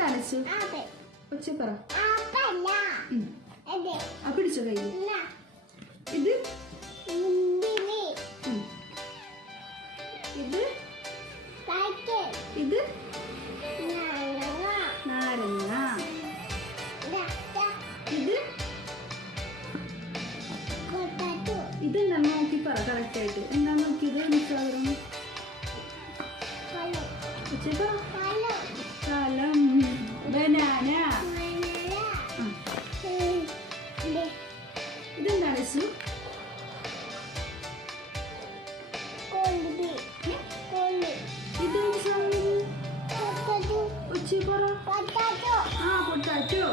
ഇതെന്താണ് അച്ചു? ഒച്ച പറ. പിടിച്ചോ കൈ. ഇത് ഇത് ഇത് നാരങ്ങ. ഇത് ഇതെന്താ നോക്കി പറ കറക്റ്റ് ആയിട്ട്. എന്താ നോക്കിയത്? സാധനം സ്ഥലം. ബനാന. ഇതെന്താണ് അച്ചു? ഇതെന്ത് സാധനം? ഒച്ച പറ. പൊട്ടാറ്റോ.